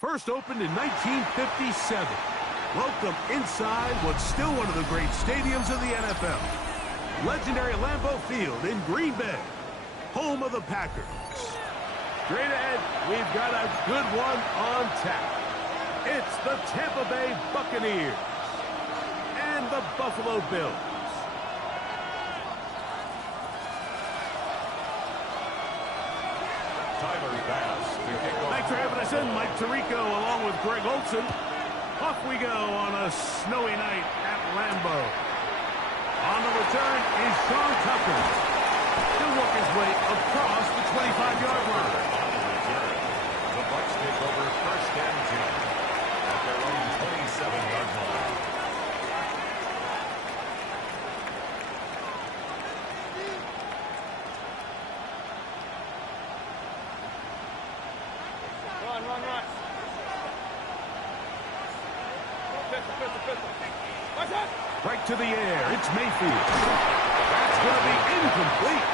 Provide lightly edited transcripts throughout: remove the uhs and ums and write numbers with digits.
First opened in 1957. Welcome inside what's still one of the great stadiums of the NFL. Legendary Lambeau Field in Green Bay, home of the Packers. Straight ahead, we've got a good one on tap. It's the Tampa Bay Buccaneers and the Buffalo Bills. Thanks for having us in, Mike Tirico, along with Greg Olson. Off we go on a snowy night at Lambeau. On the return is Sean Tucker. He'll work his way across the 25-yard line. The Bucs take over first and 10 at their own 27-yard line. Run. Right to the air. It's Mayfield. That's going to be incomplete.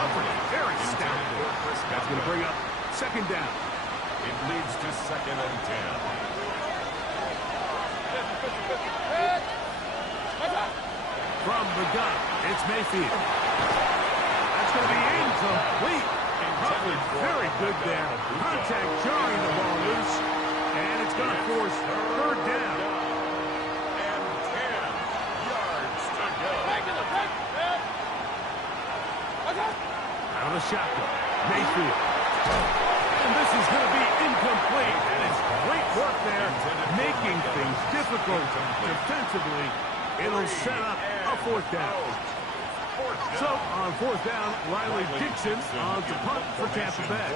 Covered very stout. That's going to bring up second down. It leads to second and 10. From the gun, it's Mayfield. That's going to be incomplete. Covered very good there. Contact jarring the ball loose. And it's going to force third down. And 10 yards to go. Out of the shotgun, Mayfield. And this is going to be incomplete. And it's great work there, making things difficult defensively. It'll set up a fourth down. So, on fourth down, Riley Dixon on to punt for Tampa Bay.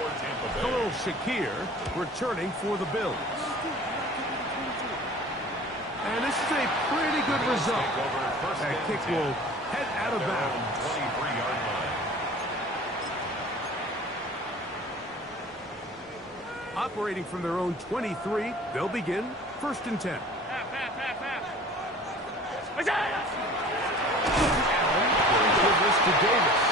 Khalil Shakir returning for the Bills. And this is a pretty good result. That kick will head out of bounds. 23-yard line. Operating from their own 23, they'll begin first and 10. This to Davis.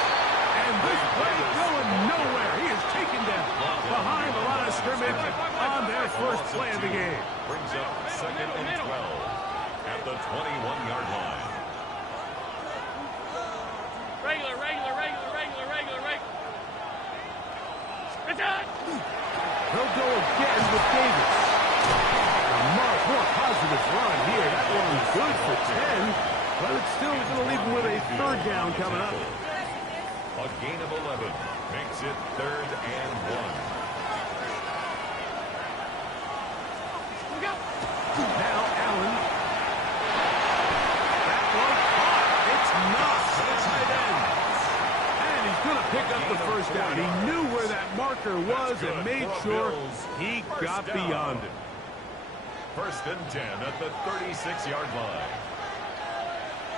And this play going nowhere. He is taken down behind the line of scrimmage on their first play of the game. Brings up second and 12 at the 21-yard line. Regular. They'll go again with Davis. A much more positive run here. That one's good for 10. But it's still going to leave him with a third down coming up. A gain of 11 makes it third and 1. Now Allen. That one caught. It's not to the tight end. And he's going to pick up the first down. He knew where that marker was and made sure he got beyond it. First and 10 at the 36-yard line.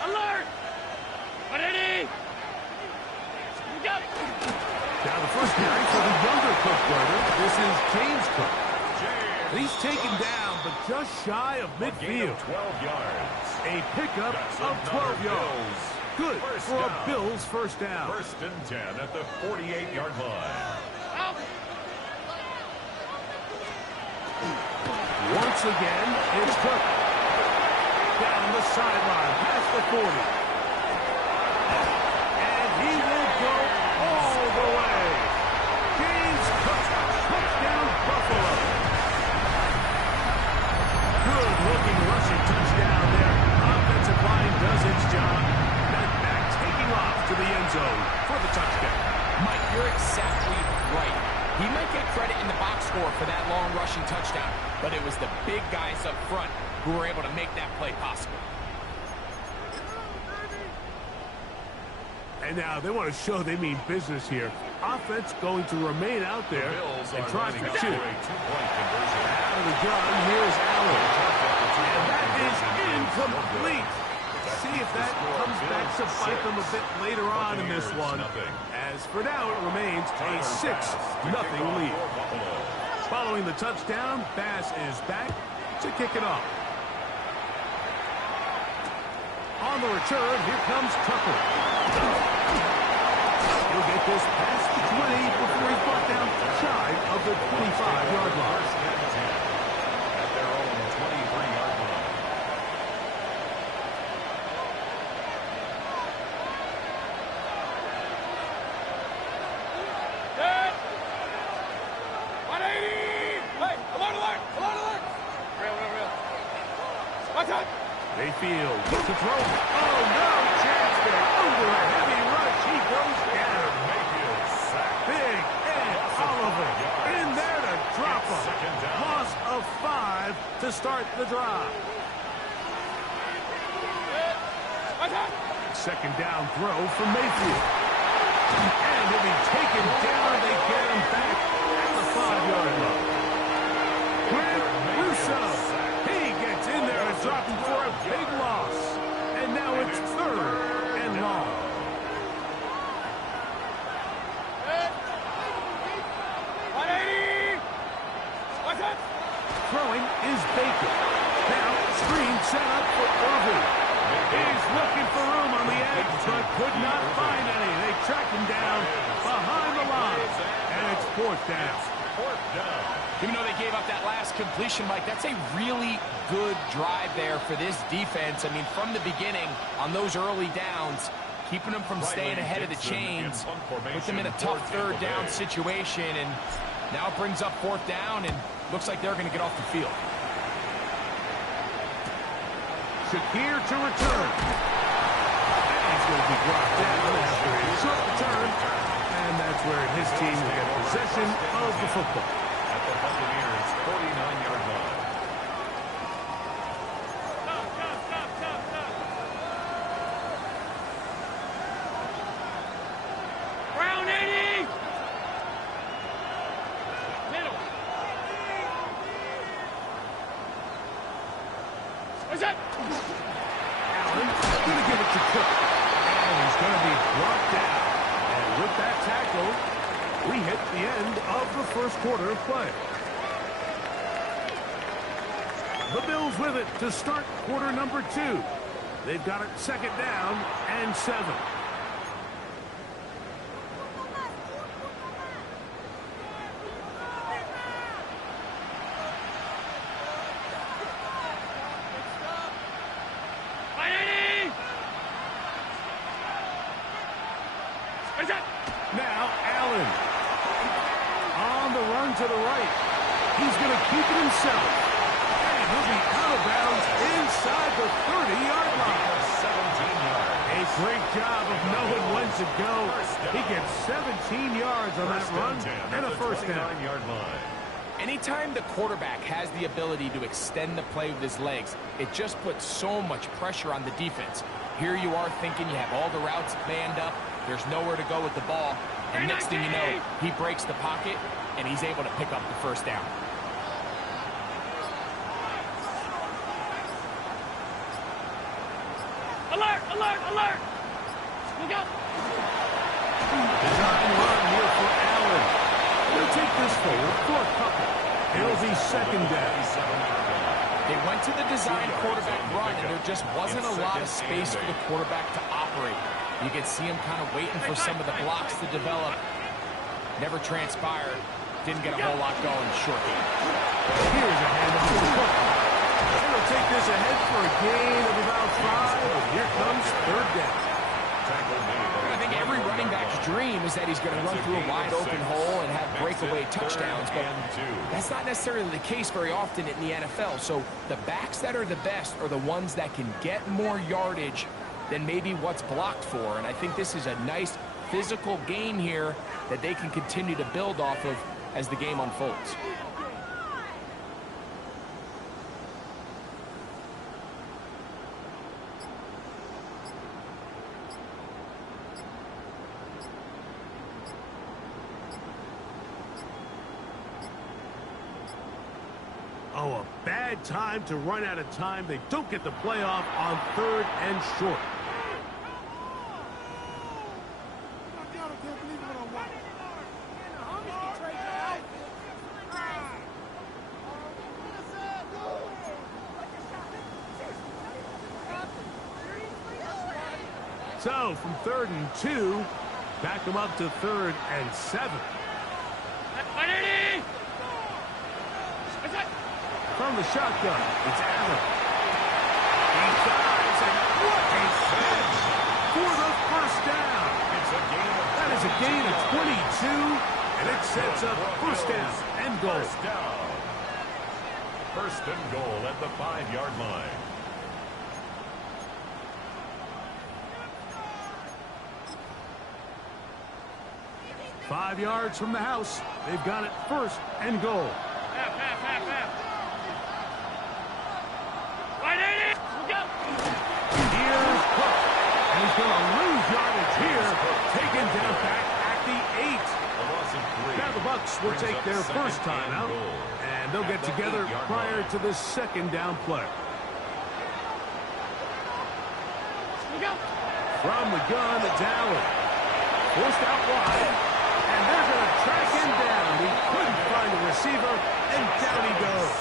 Alert! Ready? Go! Now the first carry for the younger Cook brother. This is James Cook. He's taken down, but just shy of midfield. 12 yards. A pickup of 12 yards. Good for a Bills first down. First and 10 at the 48-yard line. Out! Once again, it's Cook. Down the sideline, past the 40. And he will go all the way. James Cook, touchdown Buffalo. Good-looking rushing touchdown there. Offensive line does its job. That back taking off to the end zone for the touchdown. Mike, you're exactly right. He might get credit in the box score for that long rushing touchdown, but it was the big guys up front who were able to make that play possible. And now they want to show they mean business here. Offense going to remain out there and try to shoot. Out of the gun, here's Allen. And that is incomplete. See if that comes back to bite them a bit later on in this one. As for now, it remains a 6-0 lead. Following the touchdown, Bass is back to kick it off. On the return, here comes Tucker. He'll get this past the 20 before he's brought down shy of the 25-yard line. Mayfield looks to throw. Oh, no chance there. Under a heavy rush, he goes down. Mayfield sacked. Big Ed Oliver in there to drop him. Loss of 5 to start the drive. Second down throw for Mayfield. And he'll be taken down. They get him back at the 5-yard line. Grant Russo. He gets in there and drops him for a big loss. And now it's 3rd and long. Throwing is Baker. Now screen set up for Irving. He's looking for room on the edge, but could not find any. They track him down behind the line. And it's 4th down. Even though they gave up that last completion, Mike, that's a really good drive there for this defense. I mean, from the beginning, on those early downs, keeping them from staying ahead of the chains, put them in a tough 3rd down situation, and now it brings up 4th down, and looks like they're going to get off the field. Shakir to return. And he's going to be brought down after a short return. And that's where his team will get possession of the football. At the Buccaneers' 49-yard line. Brown 80! Middle. What's that? Allen going to give it to Cook. And he's going to be brought down. And with that tackle, we hit the end of the first quarter of play. The Bills with it to start quarter number 2. They've got it 2nd down and 7. Now Allen on the run to the right. He's going to keep it himself. And he'll be out of bounds inside the 30-yard line. 17 yards. A great job of knowing when to go. He gets 17 yards on that run and a 1st down. 29-yard line. Anytime the quarterback has the ability to extend the play with his legs, it just puts so much pressure on the defense. Here you are thinking you have all the routes manned up. There's nowhere to go with the ball. And next thing you know, he breaks the pocket, and he's able to pick up the 1st down. Alert! Alert! Alert! Look out! Design run here for Allen. He'll take this forward for a couple. It'll be 2nd down. They went to the design quarterback run, and there just wasn't a lot of space for the quarterback to operate. You could see him kind of waiting for some of the blocks to develop. Never transpired. Didn't get a whole lot going short game. Here's a handoff to Cook. And he'll take this ahead for a gain of about 5. And here comes 3rd down. I think every running back's dream is that he's going to run through a wide-open hole and have breakaway touchdowns, but that's not necessarily the case very often in the NFL. So the backs that are the best are the ones that can get more yardage than maybe what's blocked for. And I think this is a nice physical game here that they can continue to build off of as the game unfolds. Oh, a bad time to run out of time. They don't get the playoff on 3rd and short. So, from 3rd and 2, back them up to 3rd and 7. From the shotgun, it's Allen. He dives, and what a catch for the 1st down. That is a gain of 22, and it sets up 1st down and goal. 1st and goal at the 5-yard line. 5 yards from the house. They've got it first and goal. Half. Right, 80. Look out. Here's Cook. And he's going to lose yardage here. Taken down back at the 8. Now the Bucs will take their first timeout. And they'll get together prior to this second down play. Look out. From the gun, it's Allen. Forced out wide. And they're going to track him down. He couldn't find a receiver, and down he goes.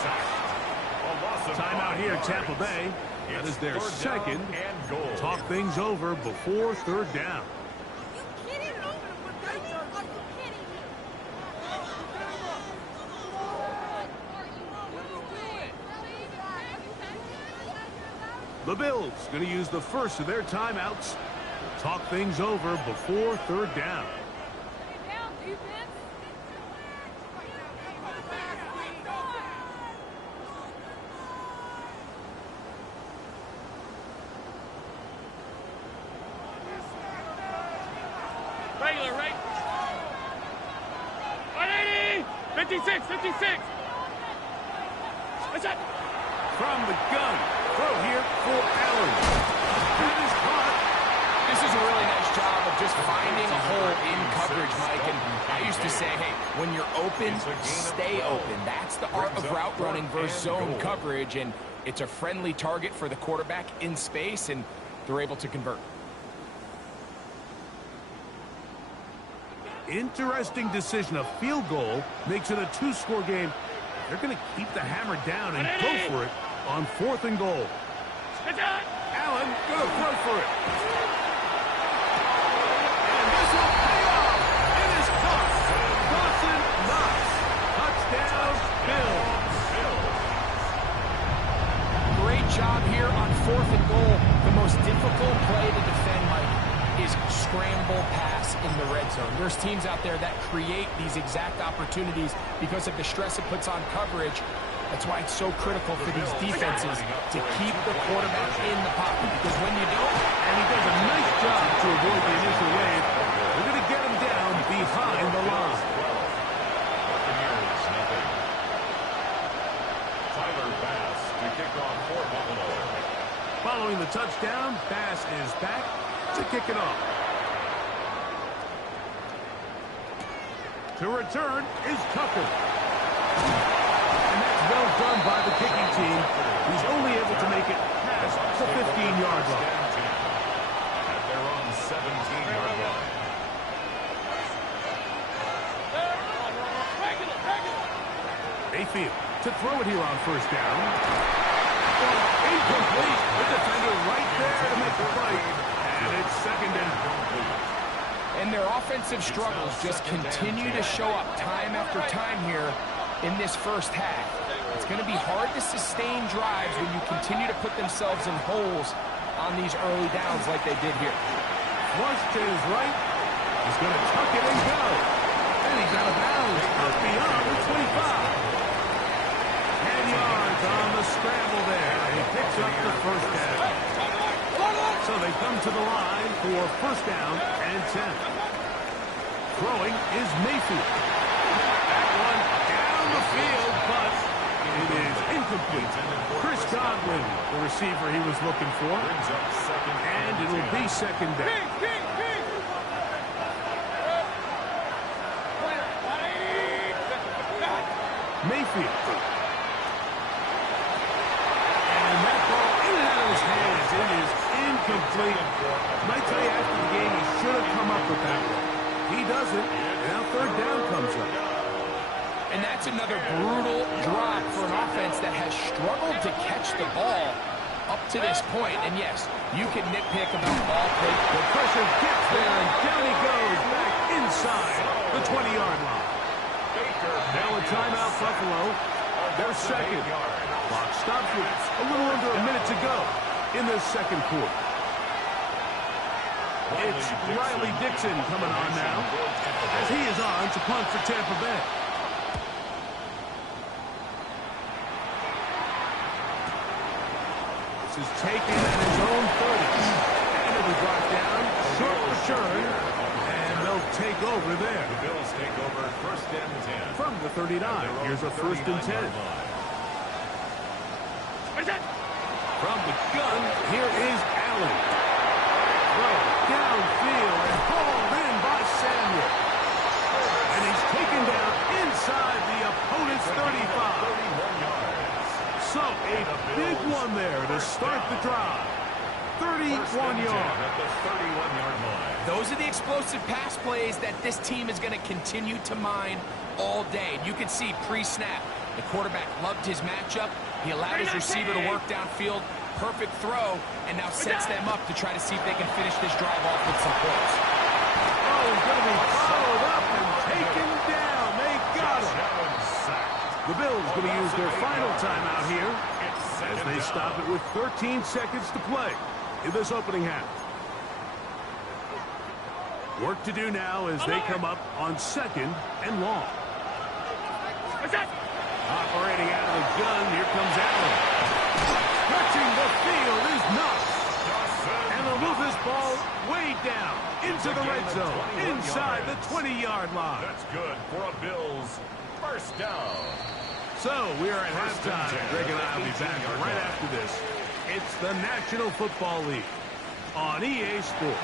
Timeout here, Tampa Bay. That is their second. Talk things over before third down. The Bills going to use the first of their timeouts. Talk things over before third down. Regular, right? 180. 56. What's that? From the gun. Throw here for Allen. That is caught. This is a really nice job of just finding a hole in coverage, Mike. And I used to say, hey, when you're open, stay open. That's the art of route running versus zone coverage. And it's a friendly target for the quarterback in space, and they're able to convert. Interesting decision. A field goal makes it a 2-score game. They're going to keep the hammer down and go for it on 4th and goal. Allen going to throw for it. And this will pay off. It is caught. Dawson Knox. Touchdown, Bills. Great job here on 4th and goal. The most difficult play to defend, Mike, is scramble pass in the red zone. There's teams out there that create these exact opportunities because of the stress it puts on coverage. That's why it's so critical for these defenses to keep the quarterback in the pocket, because when you don't, And he does a nice job to avoid the initial wave. They're going to get him down behind the line. Tyler Bass to kick off for Buffalo. Following the touchdown, Bass is back to kick it off. To return is Tucker. And that's well done by the kicking team. He's only able to make it past the 15-yard line. At their own 17-yard line. Mayfield to throw it here on first down. Incomplete. The defender right there to make the play. And it's second down. and their offensive struggles just continue to show up time after time here in this first half. It's going to be hard to sustain drives when you continue to put themselves in holes on these early downs like they did here. Flush to his right. He's going to tuck it and go. And he's out of bounds up beyond the 25. 10 yards on the scramble there. And he picks up the first down. So they come to the line for first down and 10. Throwing is Mayfield. That one down the field, but it is incomplete. Chris Godwin, the receiver he was looking for. And it'll be second down. Mayfield. And that ball in and out of his hands. It is incomplete. Might tell you after the game he should have come up with that one. He doesn't. Now third down comes up. And that's another brutal drop for an offense that has struggled to catch the ball up to this point. And yes, you can nitpick about ball play. The pressure gets there, and down he goes back inside the 20-yard line. Now a timeout, Buffalo. Their second. Clock stops with a little under a minute to go in the second quarter. It's Riley Dixon coming on now as he is on to punt for Tampa Bay. This is taken at his own 30. And it'll be brought down, short return, and they'll take over there. The Bills take over first and 10. From the 39, here's a first and 10. Where's that? From the gun, here is Allen. Throw downfield and hauled in by Samuel. And he's taken down inside the opponent's 35. 31 yards. So a big one there to start the drive. 31 yards. At the 31-yard line. Those are the explosive pass plays that this team is going to continue to mine all day. And you can see pre-snap, the quarterback loved his matchup. He allowed his receiver to work downfield. Perfect throw, and now sets them up to try to see if they can finish this drive off with some points. Oh, he's going to be followed up and taken down. They got him. The Bills going to use their final timeout here as they stop it with 13 seconds to play in this opening half. Work to do now as they come up on second and long. What's that? Operating out of the gun, here comes Allen. Stretching the field is Knox. And they'll move this ball way down into the red zone, inside the 20-yard line. That's good for a Bills first down. So we are at halftime. Greg and I will be back right after this. It's the National Football League on EA Sports.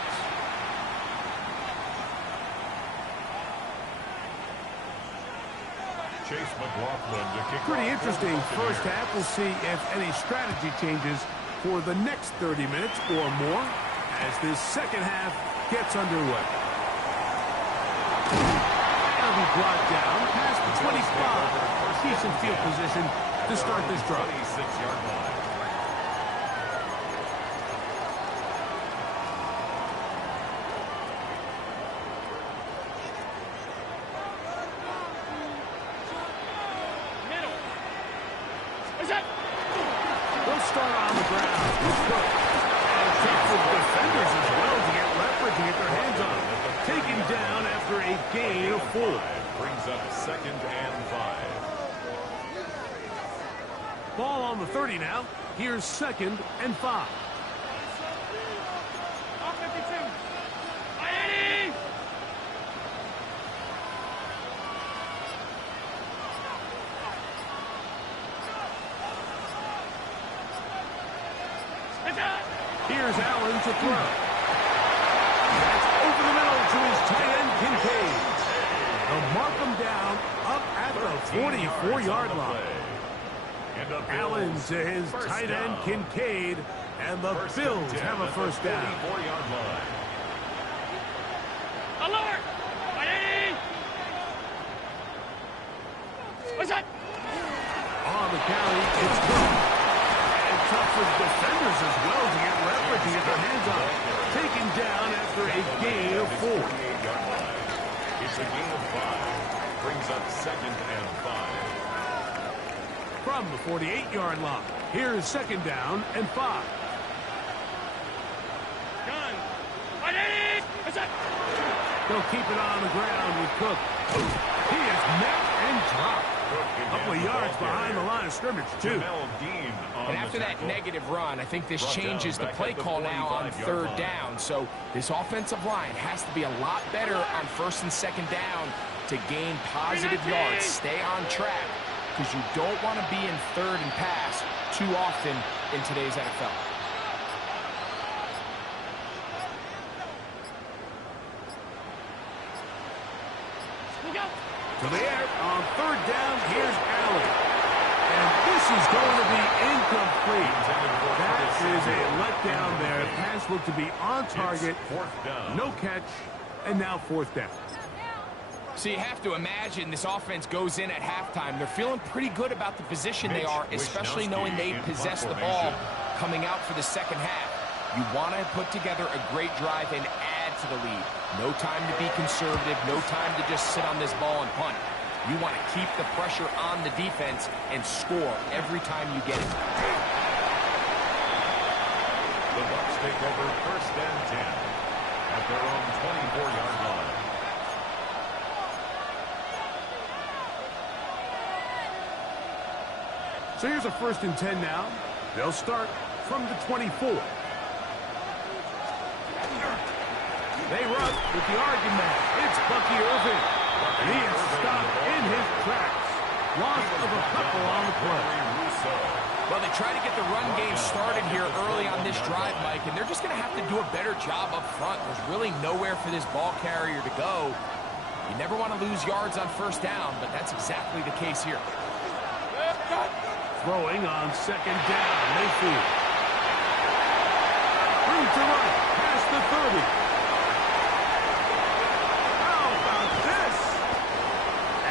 Chase McLaughlin to kick. Pretty interesting first half. We'll see if any strategy changes for the next 30 minutes or more as this second half gets underway. That'll be brought down past the 25. Decent field position to start this drive. 26-yard line. Middle. What's that? They'll start on the ground with Cook. And check with defenders as well to get leverage and get their hands on it. Taken down after a gain of 4. Brings up second and 5. Ball on the 30 now. Here's second and 5. Off 52. 180. What's that? Here's Allen to throw. That's over the middle to his tight end, Kincaid. They'll mark him down up at the 44-yard line. Allen to his tight end, Kincaid, and the Bills have a first down. 44-yard line. Alert. 180. What's that? On the carry, it's Cook. And tough for defenders as well to get leverage and get their hands on it. Taken down after a gain of 4. 48-yard line. It's a gain of 5. Brings up second and 5. From the 48-yard line, here's second down and 5. Gun. 180. What's that? They'll keep it on the ground with Cook. He is met and dropped. A couple of yards behind the line of scrimmage, too. And after that negative run, I think this changes the play call now on third down. So this offensive line has to be a lot better on first and second down to gain positive yards. Stay on track, because you don't want to be in third and pass too often in today's NFL. To the air on third down, here's Allen. And this is going to be incomplete. That is a letdown there. Pass looked to be on target. No catch, and now fourth down. So you have to imagine this offense goes in at halftime. They're feeling pretty good about the position they are, especially knowing they possess the ball coming out for the second half. You want to put together a great drive and add to the lead. No time to be conservative. No time to just sit on this ball and punt. You want to keep the pressure on the defense and score every time you get it. The Bucs take over first and 10 at their own 24-yard line. So here's a first and 10 now. They'll start from the 24. They run with the argument. It's Bucky Irving. And he is stopped in his tracks. Loss of a couple on the play. Well, they try to get the run game started here early on this drive, Mike, and they're just going to have to do a better job up front. There's really nowhere for this ball carrier to go. You never want to lose yards on first down, but that's exactly the case here. Throwing on second down, Mayfield. Room to run, past the 30. How about this?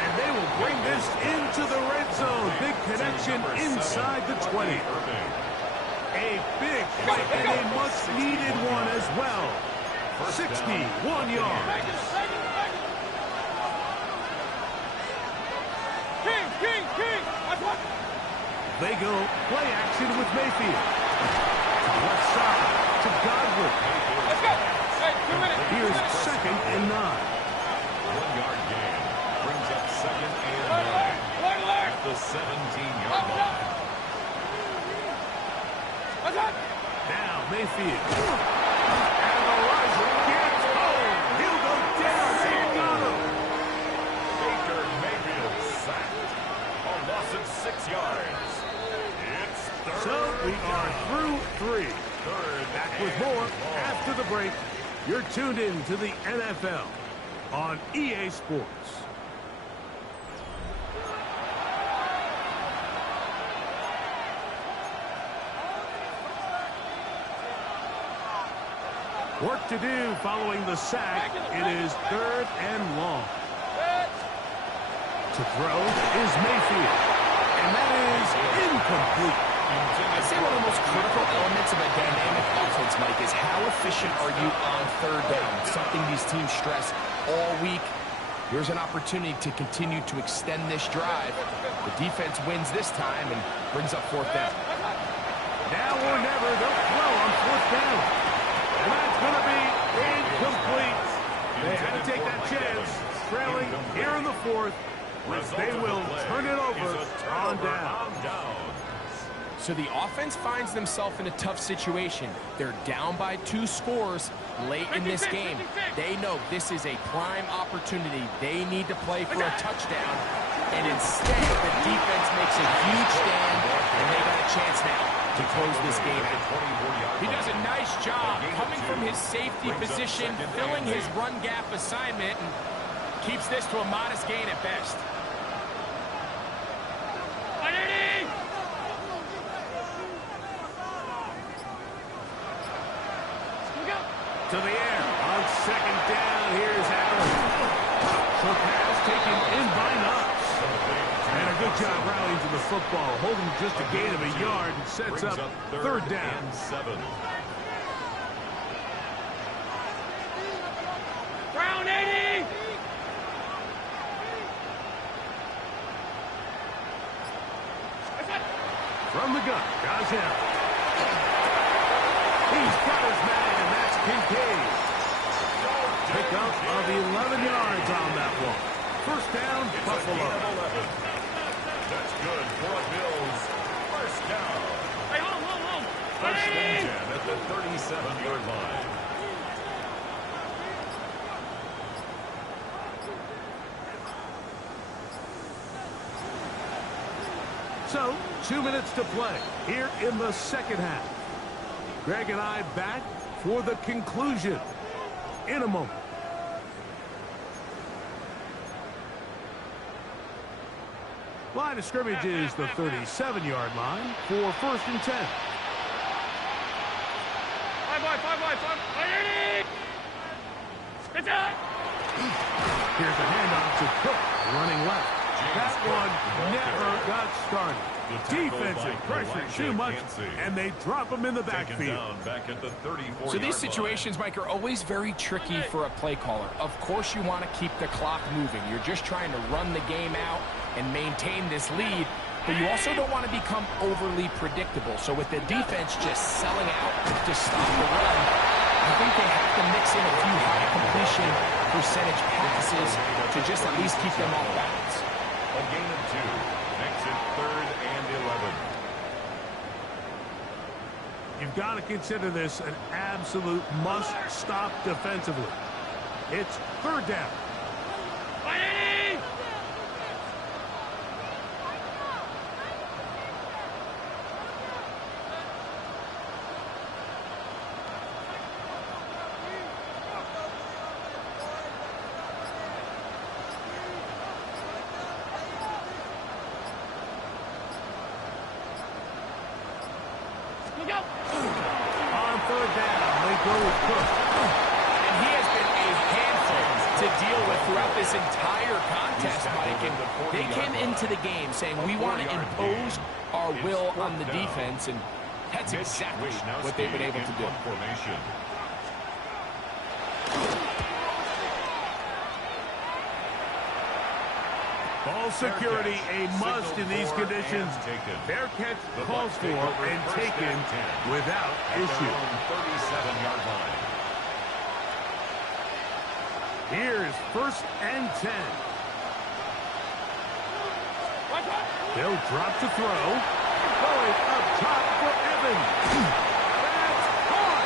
And they will bring this into the red zone. Big connection inside the 20. A big play and a much-needed one as well. 61 yards. King! Watch what? They go play action with Mayfield. Left side to Godwin. Let's go! Hey, 2 minutes. Here's second and 9. 1-yard gain brings up second and 9 at the 17-yard line. What's up? Now Mayfield. And the rusher gets home. He'll go down. They got him. Baker Mayfield sacked. A loss of 6 yards. It's third. So we are through 3. Back with more after the break. You're tuned in to the NFL on EA Sports. Work to do following the sack. It is third and long. To throw is Mayfield. And that is incomplete. I'd say one of the most critical elements of a dynamic offense, Mike, is how efficient are you on third down? Something these teams stress all week. Here's an opportunity to continue to extend this drive. The defense wins this time and brings up fourth down. Now or never, they'll throw on fourth down. And that's going to be incomplete. They had to take that chance, trailing here in the fourth. They will turn it over on down. So the offense finds themselves in a tough situation. They're down by 2 scores late in this game. They know this is a prime opportunity. They need to play for a touchdown. And instead, the defense makes a huge stand, and they got a chance now to close this game out. He does a nice job coming from his safety position, filling his run gap assignment, and keeps this to a modest gain at best. To the air on second down. Here's Allen. So pass taken in by Knox. And a good job rallying to the football, holding just a gain of a yard and sets up third down. 7. Brown 80! From the gun, Gazelle. He's got his man, and that's Kincaid. Pick up of 11 yards on that one. First down, Buffalo. That's good for a Bills. First down. Hey, hold. First and 10 at the 37-yard line. So, 2 minutes to play here in the second half. Greg and I back for the conclusion in a moment. Line of scrimmage is the 37-yard line for first and 10. 5 wide. 80! It's out! Here's a handoff to Cook, running left. That one never got started. Defensive pressure too much, and they drop him in the backfield. So these situations, Mike, are always very tricky for a play caller. Of course you want to keep the clock moving. You're just trying to run the game out and maintain this lead, but you also don't want to become overly predictable. So with the defense just selling out to stop the run, I think they have to mix in a few high completion percentage passes to just at least keep them off balance. A gain of 2 makes it third and 11. You've got to consider this an absolute must-stop defensively. It's third down. Fight 80! Look out! On third down, they go with Cook. And he has been a handful to deal with throughout this entire contest, Mike. And they came into the game saying, we want to impose our will on the defense, and that's exactly what they've been able to do. Ball security a must in these conditions. Fair catch called for and taken without issue. 37-yard line. Here's first and 10. They'll drop to throw. Going up top for Evans. That's caught.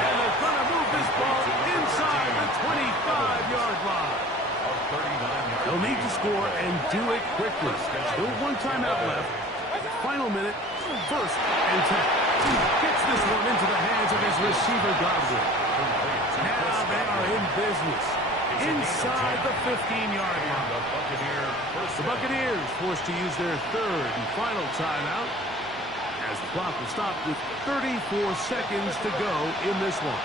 And they're going to move this ball inside the 25-yard line. They'll need to score and do it quickly. Still one timeout left. Final minute, first and 10. Gets this one into the hands of his receiver, Godwin. Now they are in business. Inside the 15-yard line. The Buccaneers forced to use their third and final timeout as the clock will stop with 34 seconds to go in this one.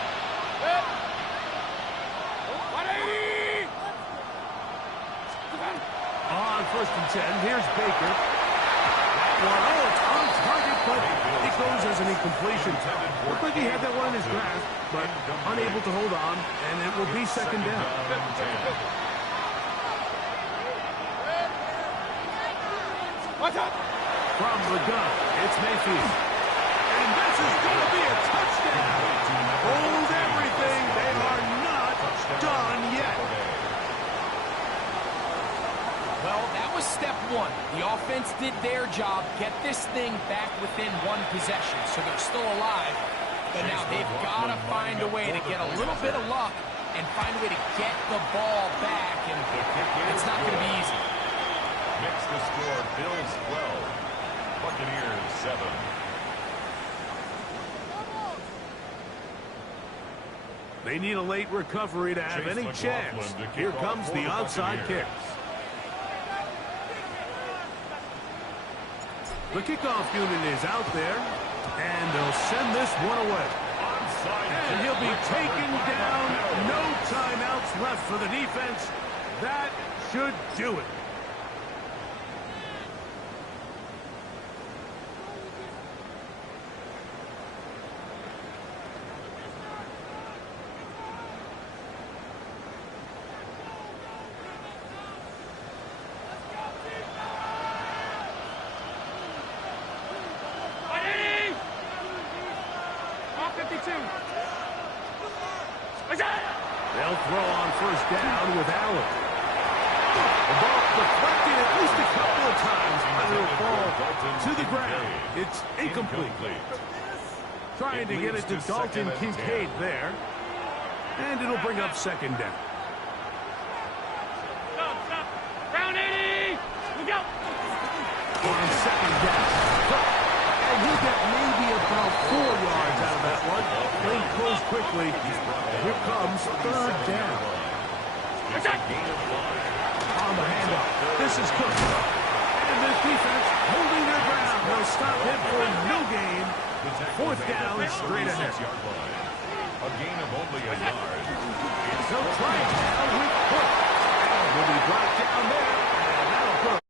On first and 10, here's Baker. That one, oh, it's on target, but it goes as an incompletion. Looked like he had that one in his grasp, but unable to hold on, and it will be second down. From the gun, it's Mayfield. And this is going to be a touchdown. Hold everything. They are not done yet. Well, that was step one. The offense did their job, get this thing back within one possession, so they're still alive. But now they've got to find a way to get a little bit of luck and find a way to get the ball back, and it's not going to be easy. Makes the score Bills 12, Buccaneers 7. They need a late recovery to have any chance. Here comes the onside kick. The kickoff unit is out there, and they'll send this one away. And he'll be taken down. No timeouts left for the defense. That should do it. They'll throw on first down with Allen. The ball deflected at least a couple of times, but it'll fall to the ground. It's incomplete. Trying to get it to Dalton Kincaid there. And it'll bring up second down. Stop. Round 80! Look out! On second down. And he'll get maybe about 4 yards out of that one. Play close quickly. Here comes third down. On the handoff. This is Cook. And the defense holding their ground. They'll stop him for no gain. Fourth down straight ahead. A gain of only a yard. They'll try it now with Cook. And will be brought down there. And that'll put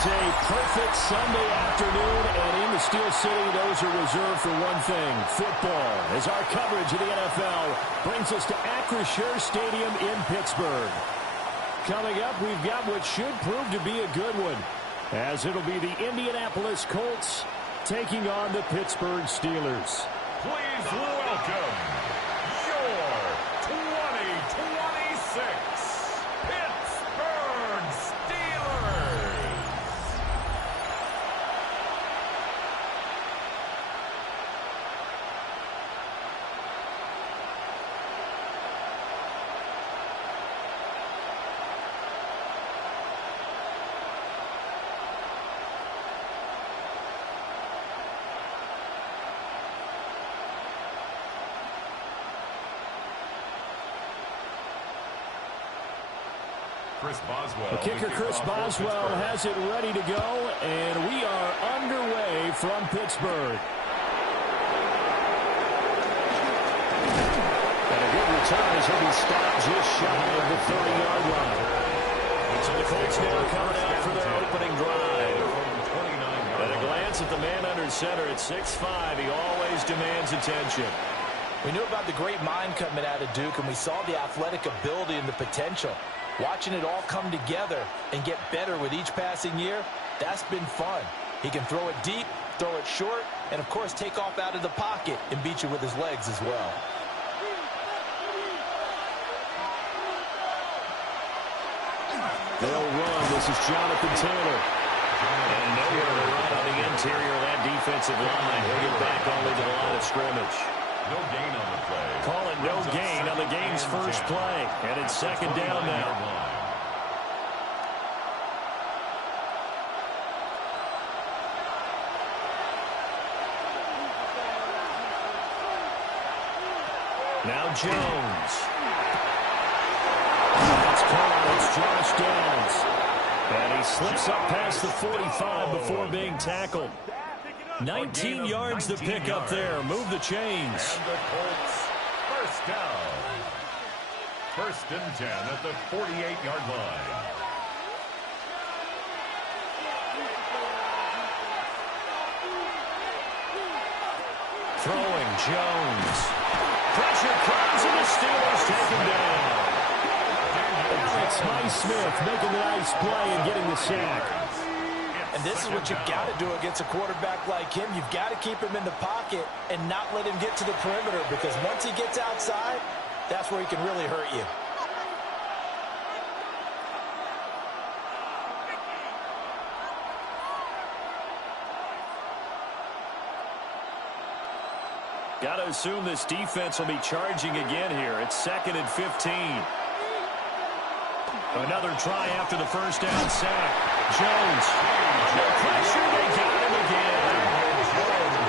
is a perfect Sunday afternoon, and in the Steel City, those are reserved for one thing, football, as our coverage of the NFL brings us to Acrisure Stadium in Pittsburgh. Coming up, we've got what should prove to be a good one, as it'll be the Indianapolis Colts taking on the Pittsburgh Steelers. Please welcome your 2026 Pittsburgh Steelers. The kicker, Chris Boswell, has it ready to go, and we are underway from Pittsburgh. And a good return as he'll be stopped just shy of the 30-yard line. So the Colts now coming out for their opening drive. At a glance at the man under center at 6'5", he always demands attention. We knew about the great mind coming out of Duke, and we saw the athletic ability and the potential. Watching it all come together and get better with each passing year, that's been fun. He can throw it deep, throw it short, and, of course, take off out of the pocket and beat you with his legs as well. They'll run. This is Jonathan Taylor. And nowhere to run on the interior of that defensive line. He'll get back only to the line of scrimmage. No gain on the play. Call it no gain on the game's first play. And it's second down now. Now Jones. That's caught. It's Josh Downs. And he slips up past the 45 before being tackled. 19 yards to pick up there. Move the chains. And the Colts, first down. First and 10 at the 48-yard line. Throwing Jones. Pressure comes and the Steelers take him down. Alex Highsmith making the nice play and getting the sack. And this is what you've got to do against a quarterback like him. You've got to keep him in the pocket and not let him get to the perimeter, because once he gets outside, that's where he can really hurt you. Got to assume this defense will be charging again here. It's 2nd and 15. Another try after the first down sack. Jones. No pressure. They got him again.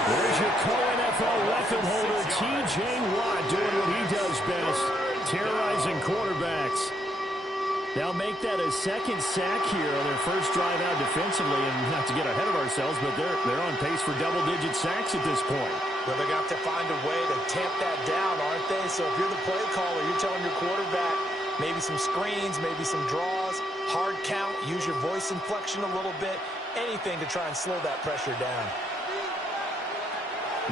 There's your co-NFL record holder, T.J. Watt, doing what he does best, terrorizing quarterbacks. They'll make that a second sack here on their first drive out defensively, and not to get ahead of ourselves, but they're on pace for double-digit sacks at this point. Well, they're going to have to find a way to tamp that down, aren't they? So if you're the play caller, you're telling your quarterback maybe some screens, maybe some draws, hard count, use your voice inflection a little bit, anything to try and slow that pressure down.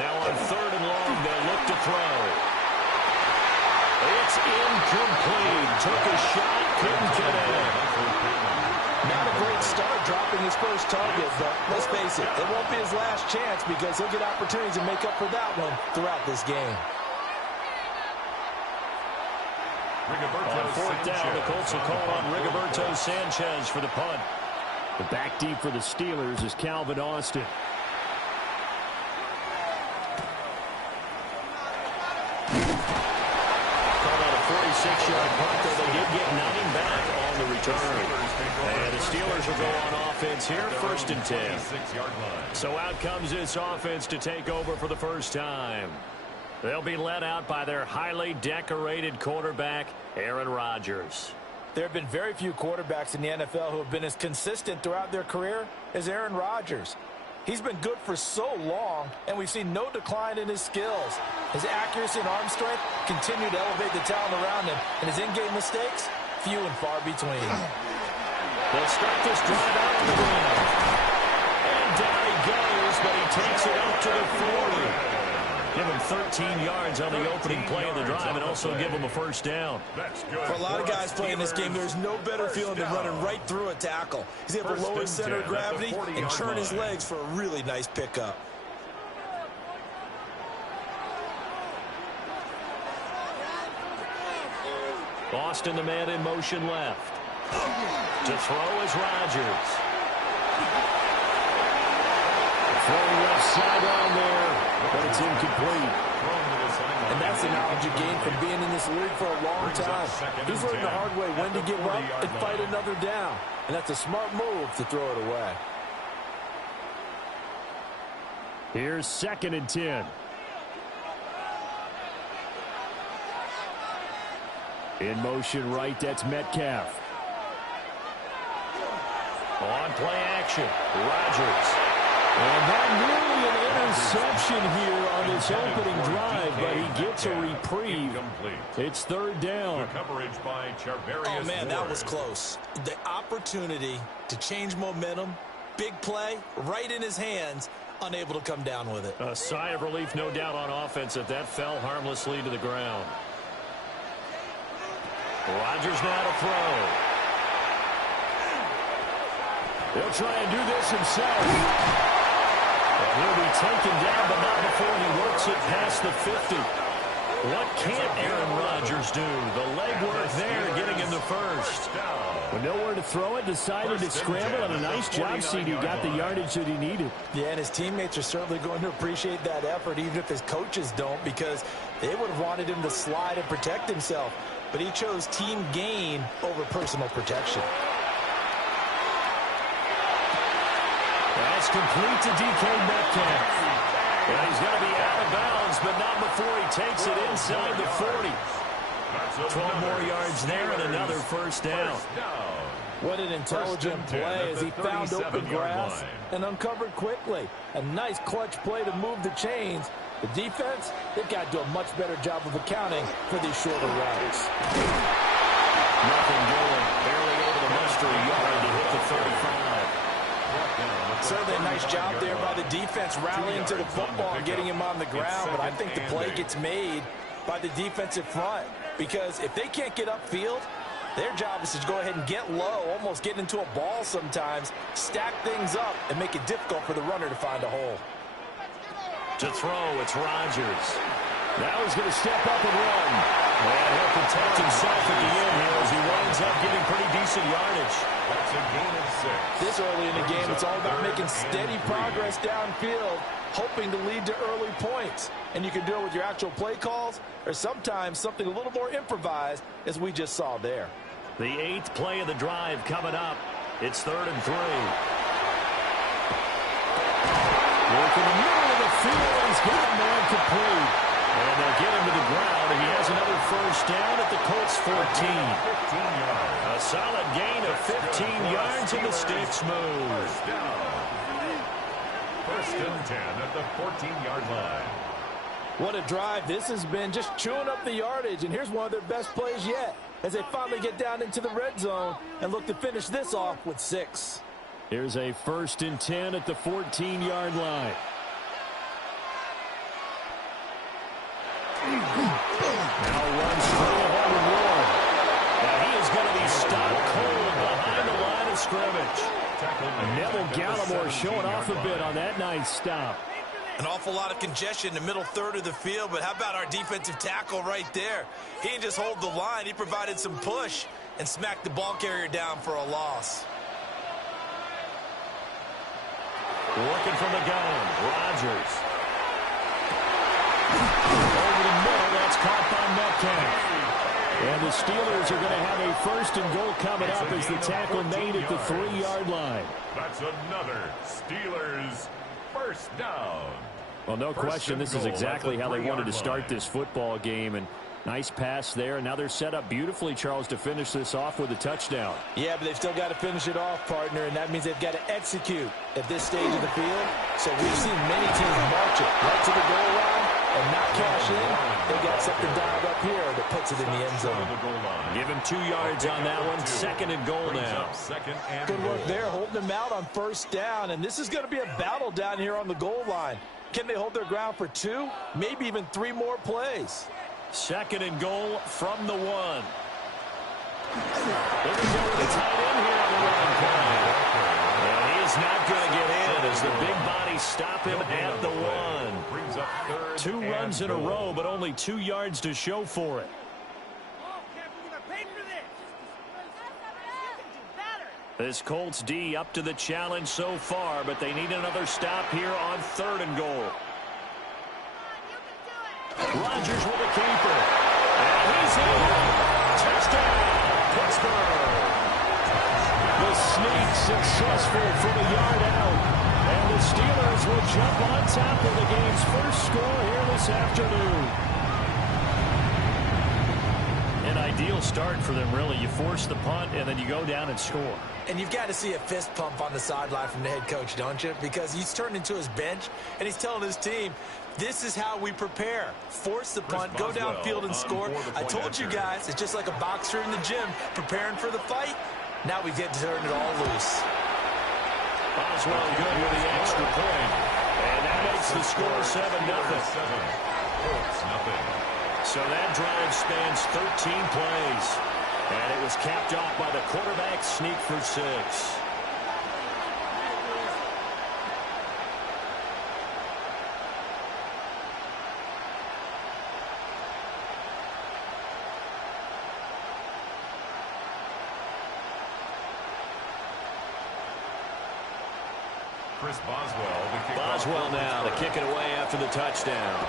Now on 3rd and long, they'll look to throw. It's incomplete. Took a shot, couldn't get it. Not a great start dropping his first target, but let's face it, it won't be his last chance, because he'll get opportunities to make up for that one throughout this game. On 4th down, the Colts will call on Rigoberto Sanchez for the punt. The back deep for the Steelers is Calvin Austin. Called out a 46-yard punt, though they did get 9 back on the return. And the Steelers will go on offense here, 1st and 10. So out comes this offense to take over for the first time. They'll be led out by their highly decorated quarterback, Aaron Rodgers. There have been very few quarterbacks in the NFL who have been as consistent throughout their career as Aaron Rodgers. He's been good for so long, and we've seen no decline in his skills. His accuracy and arm strength continue to elevate the talent around him, and his in-game mistakes, few and far between. They'll start this drive out on the ground. And down he goes, but he takes it up to the 40. Give him 13 yards on the opening play of the drive and also give him a first down. For a lot of guys playing this game, there's no better feeling than running right through a tackle. He's able to lower his center of gravity and turn his legs for a really nice pickup. Boston, the man in motion left. To throw is Rodgers. Throwing left sideline there, but it's incomplete. And that's the knowledge you gain from being in this league for a long time. He's learned the hard way when to give up and fight another down. And that's a smart move to throw it away. Here's 2nd and 10. In motion right, that's Metcalf. On play action, Rodgers. And that nearly an interception here on this opening drive, but he gets a reprieve. It's 3rd down. Oh, man, that was close. The opportunity to change momentum, big play, right in his hands, unable to come down with it. A sigh of relief, no doubt, on offense that fell harmlessly to the ground. Rodgers now to throw. He'll try and do this himself. And he'll be taken down, but not before he works it past the 50. What can't Aaron Rodgers do? The legwork there, getting him the first. With nowhere to throw it, decided to scramble, and a nice job, CD. Got the yardage that he needed. Yeah, and his teammates are certainly going to appreciate that effort, even if his coaches don't, because they would have wanted him to slide and protect himself. But he chose team gain over personal protection. That's complete to DK Metcalf. And he's going to be out of bounds, but not before he takes it inside the 40. 12 more yards there and another first down. What an intelligent play as he found open grass and uncovered quickly. A nice clutch play to move the chains. The defense, they've got to do a much better job of accounting for these shorter routes. Nothing doing. Barely able to muster a yard to hit the 35. Certainly a nice job there by the defense rallying to the football and getting him on the ground, but I think the play gets made by the defensive front because if they can't get upfield, their job is to go ahead and get low, almost get into a ball sometimes, stack things up, and make it difficult for the runner to find a hole. To throw, it's Rodgers. Now he's going to step up and run. And he'll protect himself at the end here as he winds up getting pretty decent yardage. That's a gain of 6. This early in the game, it's all about making steady progress downfield, hoping to lead to early points. And you can do it with your actual play calls or sometimes something a little more improvised, as we just saw there. The 8th play of the drive coming up. It's 3rd and 3. Working the middle of the field. He's got a man complete. And they'll get him to the ground, and he has another first down at the Colts 14. 15 yards. A solid gain of 15 yards, and the sticks move. First and 10 at the 14-yard line. What a drive this has been, just chewing up the yardage, and here's one of their best plays yet as they finally get down into the red zone and look to finish this off with 6. Here's a 1st and 10 at the 14-yard line. Now runs straight ahead and roll. Now he is going to be stopped cold behind the line of scrimmage. Neville Gallimore showing off a bit on that nice stop. An awful lot of congestion in the middle third of the field, but how about our defensive tackle right there? He didn't just hold the line, he provided some push and smacked the ball carrier down for a loss. Working from the gun, Rodgers. Over the middle, that's caught by Metcalf. And the Steelers are going to have a 1st and goal coming up as the tackle made at the 3-yard line. That's another Steelers first down. Well, no question, this is exactly how they wanted to start this football game. And nice pass there. And now they're set up beautifully, Charles, to finish this off with a touchdown. Yeah, but they've still got to finish it off, partner, and that means they've got to execute at this stage of the field. So we've seen many teams march it right to the goal line and not cash in, they got something dialed up here that puts it in the end zone. Give him 2 yards on that one. 2nd and goal now. Good work there, holding them out on 1st down, and this is going to be a battle down here on the goal line. Can they hold their ground for 2, maybe even 3 more plays? 2nd and goal from the 1. Here we go with the tight end here on the run play. And he's not going to get in as the big bodies stop him at the 1. 2 runs in a row, but only 2 yards to show for it. This Colts D up to the challenge so far, but they need another stop here on 3rd and goal. Rodgers with a keeper. And he's in. Touchdown, Pittsburgh. The sneak successful from a yard out. And the Steelers will jump on top of the game's first score here this afternoon. An ideal start for them, really. You force the punt, and then you go down and score. And you've got to see a fist pump on the sideline from the head coach, don't you? Because he's turned into his bench, and he's telling his team, this is how we prepare. Force the punt, go downfield and score. I told you guys, it's just like a boxer in the gym preparing for the fight. Now we get to turn it all loose. Boswell good with the extra point. And that makes the score 7-0. So that drive spans 13 plays. And it was capped off by the quarterback sneak for 6. Chris Boswell. Boswell now to kick it away after the touchdown.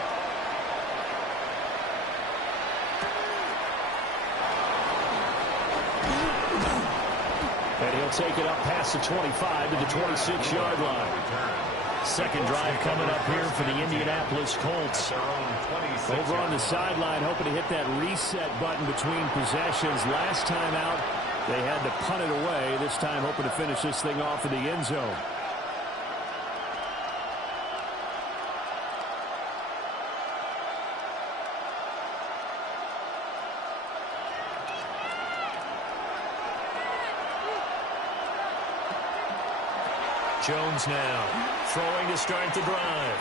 And he'll take it up past the 25 to the 26-yard line. 2nd drive coming up here for the Indianapolis Colts. Over on the sideline, hoping to hit that reset button between possessions. Last time out, they had to punt it away. This time, hoping to finish this thing off in the end zone. Jones now throwing to start the drive.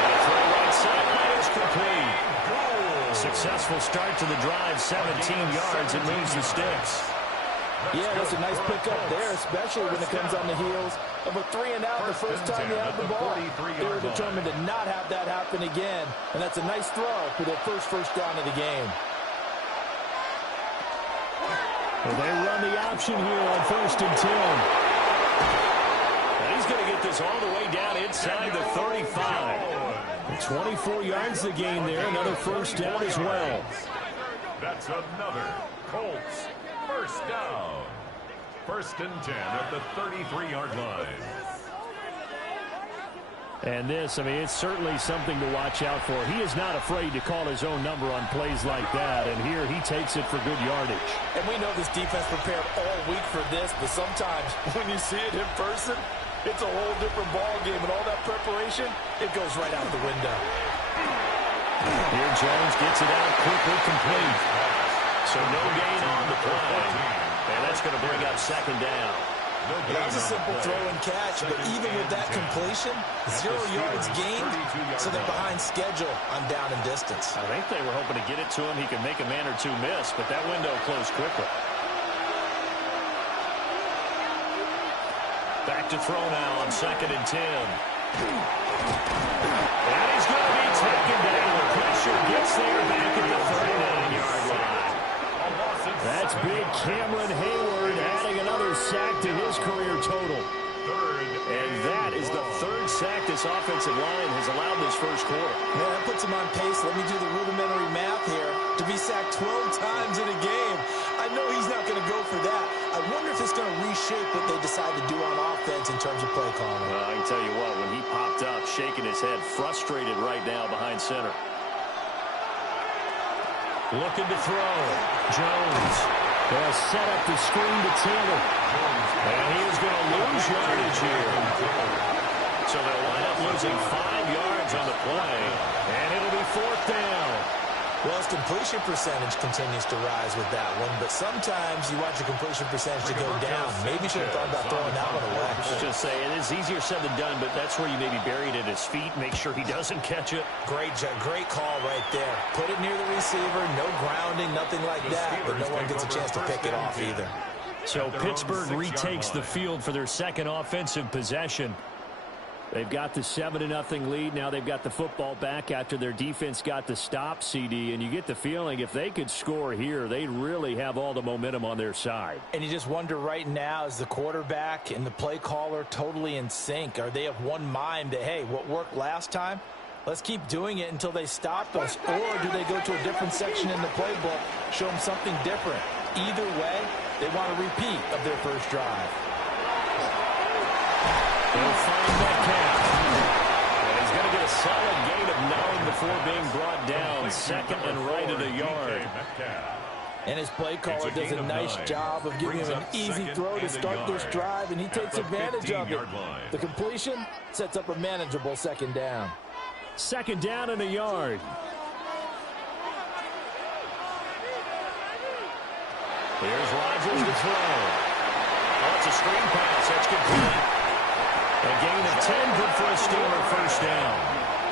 And a throw right sideline is complete. Goal. Successful start to the drive, 17 yards, and moves the sticks. Yeah, that's a nice pickup there, especially when it comes on the heels of a 3-and-out the first time they had the ball. They were determined to not have that happen again, and that's a nice throw for their first down of the game. Well, they run the option here on 1st and 10. And he's going to get this all the way down inside the 35. 24 yards the gain there. Another 1st down as well. That's another Colts 1st down. 1st and 10 at the 33-yard line. And this, I mean, it's certainly something to watch out for. He is not afraid to call his own number on plays like that, and here he takes it for good yardage. And we know this defense prepared all week for this, but sometimes when you see it in person, it's a whole different ball game, and all that preparation, it goes right out the window. Here Jones gets it out quickly, complete. So no gain on the play, and that's going to bring up 2nd down. That was a simple throw and catch, but even with that completion, 0 yards gained, so they're behind schedule on down and distance. I think they were hoping to get it to him. He could make a man or two miss, but that window closed quickly. Back to throw now on 2nd and 10. And he's going to be taken down. The pressure gets there back at the 39-yard line. That's big Cameron Hayward adding another sack to his career total. And that is the 3rd sack this offensive line has allowed this first quarter. Man, that puts him on pace. Let me do the rudimentary math here. To be sacked 12 times in a game, I know he's not going to go for that. I wonder if it's going to reshape what they decide to do on offense in terms of play calling. Well, I can tell you what, when he popped up, shaking his head, frustrated right now behind center. Looking to throw. Jones. They'll set up the screen to Taylor. And he is going to lose yardage here. So they'll wind up losing 5 yards on the play, and it'll be 4th down. Well, his completion percentage continues to rise with that one, but sometimes you want your completion percentage to go down. Maybe you should have thought about throwing that one away. I was just saying, it is easier said than done, but that's where you maybe bury it at his feet, make sure he doesn't catch it. Great call right there. Put it near the receiver, no grounding, nothing like that, but no one gets a chance to pick it off either. So Pittsburgh retakes the field for their second offensive possession. They've got the 7-0 lead. Now they've got the football back after their defense got the stop, CD. And you get the feeling if they could score here, they really have all the momentum on their side. And you just wonder right now, is the quarterback and the play caller totally in sync? Are they of one mind that, hey, what worked last time? Let's keep doing it until they stop us. Or do they go to a different section in the playbook, show them something different? Either way, they want a repeat of their first drive. He'll find Metcalf. And he's going to get a solid gain of 9 before being brought down. 2nd and right at a yard. And his play caller does a nice job of giving him an easy throw to start this drive, and he takes advantage of it. The completion sets up a manageable 2nd down. 2nd down and a yard. Here's Rodgers to throw. Oh, it's a screen pass. That's complete. A gain of 10, good for a Steeler first down.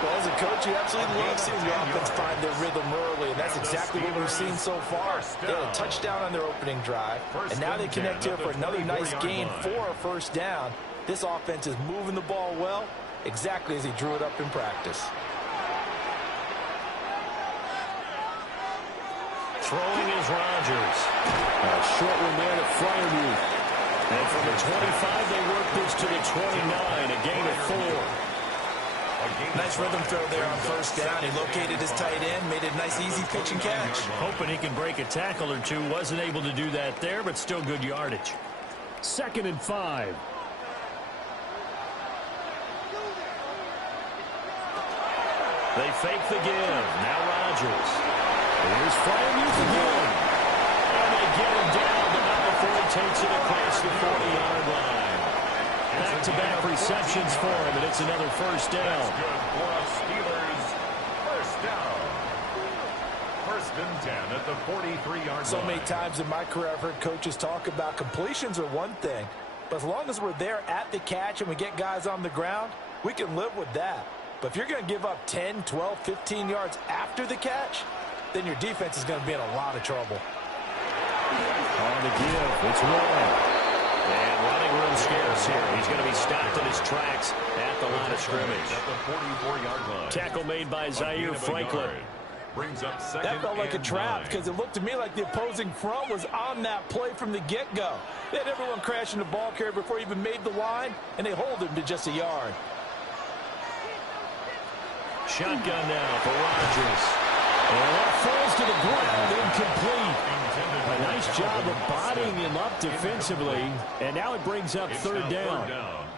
Well, as a coach, you absolutely love seeing your offense find their rhythm early, and that's exactly what we've seen so far. They had a touchdown on their opening drive, and now they connect here for another nice gain for a first down. This offense is moving the ball well, exactly as he drew it up in practice. Throwing is Rodgers. A short one there to Freiermuth. And from the 25, they work this to the 29, a gain of 4. Nice rhythm throw there on first down. He located his tight end, made a nice easy pitch and catch. Hoping he can break a tackle or two. Wasn't able to do that there, but still good yardage. 2nd and 5. They fake the give. Now Rodgers. Here's Freiermuth again. And they get him down, but not before he takes it across the 40-yard line. Back-to-back receptions for him, and it's another first down. Good for us Steelers. First down. 1st and 10 at the 43-yard line. So many times in my career I've heard coaches talk about completions are one thing, but as long as we're there at the catch and we get guys on the ground, we can live with that. But if you're going to give up 10, 12, 15 yards after the catch, then your defense is going to be in a lot of trouble. On the give, it's Warren. And running room scarce here. He's going to be stopped in his tracks at the line of scrimmage. At the 44-yard line. Tackle made by Zaire Franklin. Brings up 2nd That felt like a trap 9. because it looked to me like the opposing front was on that play from the get-go. They had everyone crashing the ball carrier before he even made the line, and they hold him to just a yard. Shotgun now for Rodgers. And that falls to the ground, incomplete. A nice job of bodying him up defensively. And now it brings up 3rd down.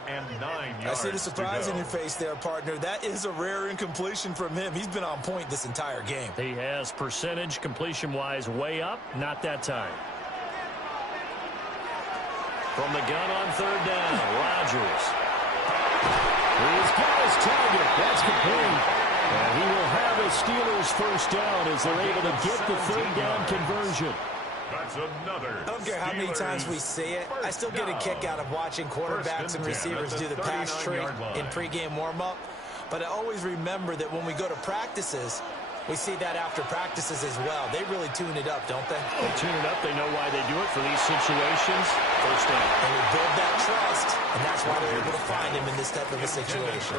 And 9 yards. I see the surprise in your face there, partner. That is a rare incompletion from him. He's been on point this entire game. He has percentage completion-wise way up. Not that time. From the gun on 3rd down, Rodgers. He's got his target. That's complete. And he will have a Steelers first down as they're able to get the 3rd down conversion. That's another. I don't care how many times we see it. I still get a kick out of watching quarterbacks and receivers do the pass trick in pregame warm-up. But I always remember that when we go to practices, we see that after practices as well. They really tune it up, don't they? They tune it up. They know why they do it for these situations. First down. And we build that trust, and that's why they're able to find him in this type of a situation.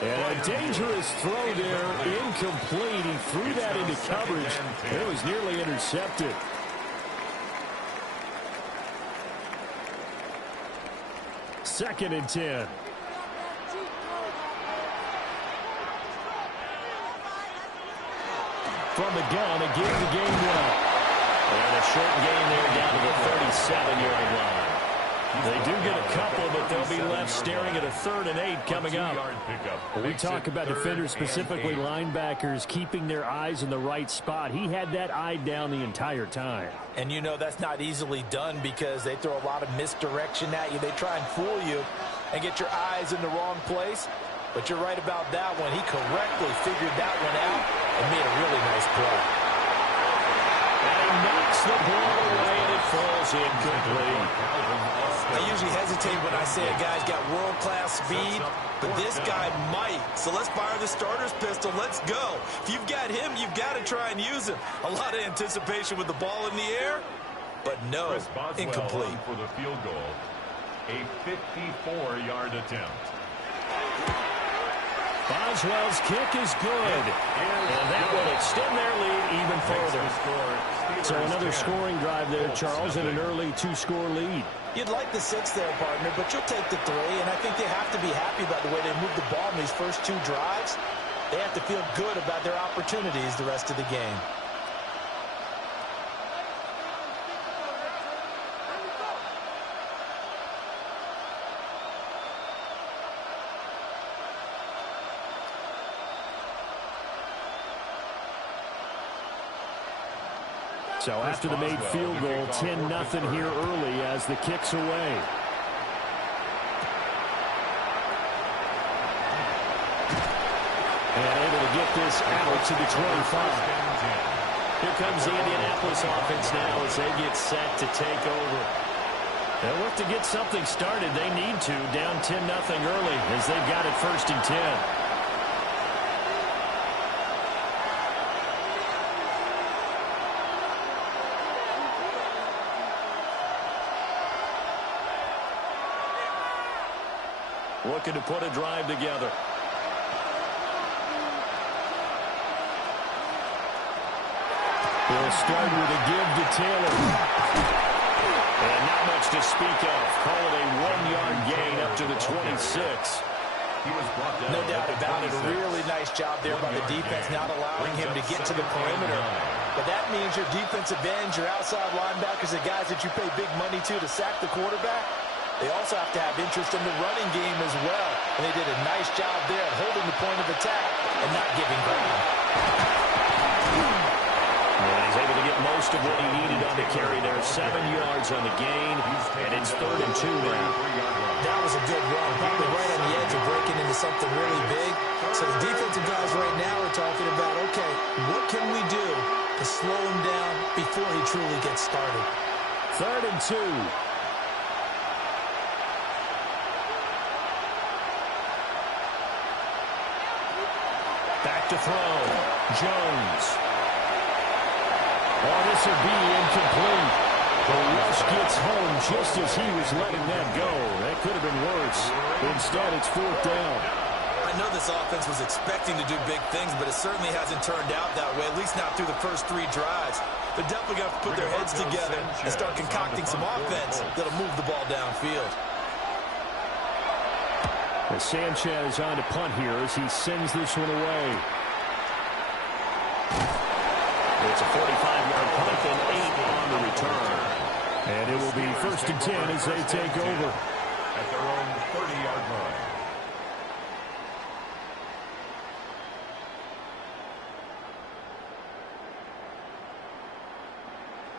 And a dangerous throw there, incomplete. He threw that into coverage. It was nearly intercepted. Second and 10. From the gun, a give the game well. And a short gain there down to the 37-yard line. They do get a couple, but they'll be left staring at a 3rd and 8 coming up. We talk about defenders, specifically linebackers, keeping their eyes in the right spot. He had that eye down the entire time. And you know that's not easily done because they throw a lot of misdirection at you. They try and fool you. and get your eyes in the wrong place. But you're right about that one. He correctly figured that one out and made a really nice play. And he knocks the ball away, and it falls incomplete. I usually hesitate when I say a guy's got world-class speed, but this guy might. So let's fire the starter's pistol. Let's go. If you've got him, you've got to try and use him. A lot of anticipation with the ball in the air, but no, incomplete. For the field goal, a 54-yard attempt. Boswell's kick is good, and that will extend their lead even further. So another scoring drive there, Charles, and an early 2-score lead. You'd like the 6 there, partner, but you'll take the 3, and I think they have to be happy about the way they moved the ball in these first 2 drives. They have to feel good about their opportunities the rest of the game. So after the made field goal, 10-0 here early as the kick's away. And able to get this out to the 25. Here comes the Indianapolis offense now as they get set to take over. They'll look to get something started. They need to, down 10-0 early as they've got it 1st and 10. Looking to put a drive together. He'll start with a give to Taylor. And not much to speak of. Call it a 1-yard gain up to the 26. No doubt about it. A really nice job there by the defense, not allowing him to get to the perimeter. But that means your defensive ends, your outside linebackers, the guys that you pay big money to sack the quarterback, they also have to have interest in the running game as well. And they did a nice job there at holding the point of attack and not giving ground. And he's able to get most of what he needed on the carry there. 7 yards on the gain, and it's 3rd and 2 now. That was a good run, probably right on the edge of breaking into something really big. So the defensive guys right now are talking about, okay, what can we do to slow him down before he truly gets started? 3rd and 2. Back to throw. Jones. Oh, this will be incomplete. The rush gets home just as he was letting that go. That could have been worse. Instead, it's 4th down. I know this offense was expecting to do big things, but it certainly hasn't turned out that way, at least not through the first 3 drives. They're definitely going to put their heads together and start concocting some offense that'll move the ball downfield. As Sanchez on to punt here as he sends this one away. It's a 45-yard punt and 8 on the return. And it will be 1st and 10 as they take over. At their own 30-yard line.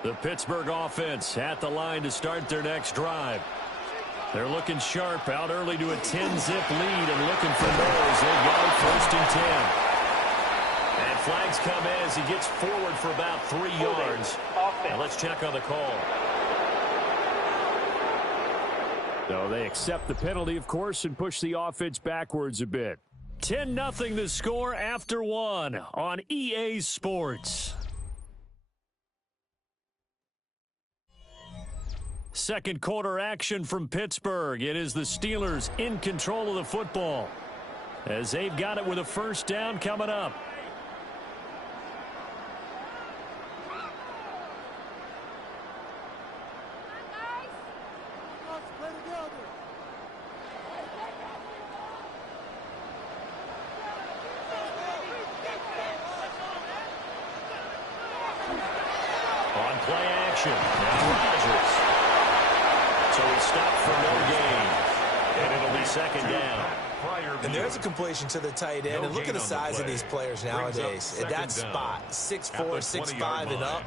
The Pittsburgh offense at the line to start their next drive. They're looking sharp, out early to a 10-zip lead and looking for more as they got it 1st and 10. And flags come as he gets forward for about 3 yards. And let's check on the call. So they accept the penalty, of course, and push the offense backwards a bit. 10-0 the score after 1 on EA Sports. Second quarter action from Pittsburgh. It is the Steelers in control of the football as they've got it with a 1st down coming up. On play action. Now Rodgers. So he's stopped for no gain. And it'll be 2nd down. And there's a completion to the tight end. And look at the size of these players nowadays. At that spot, 6'4", 6'5", and up.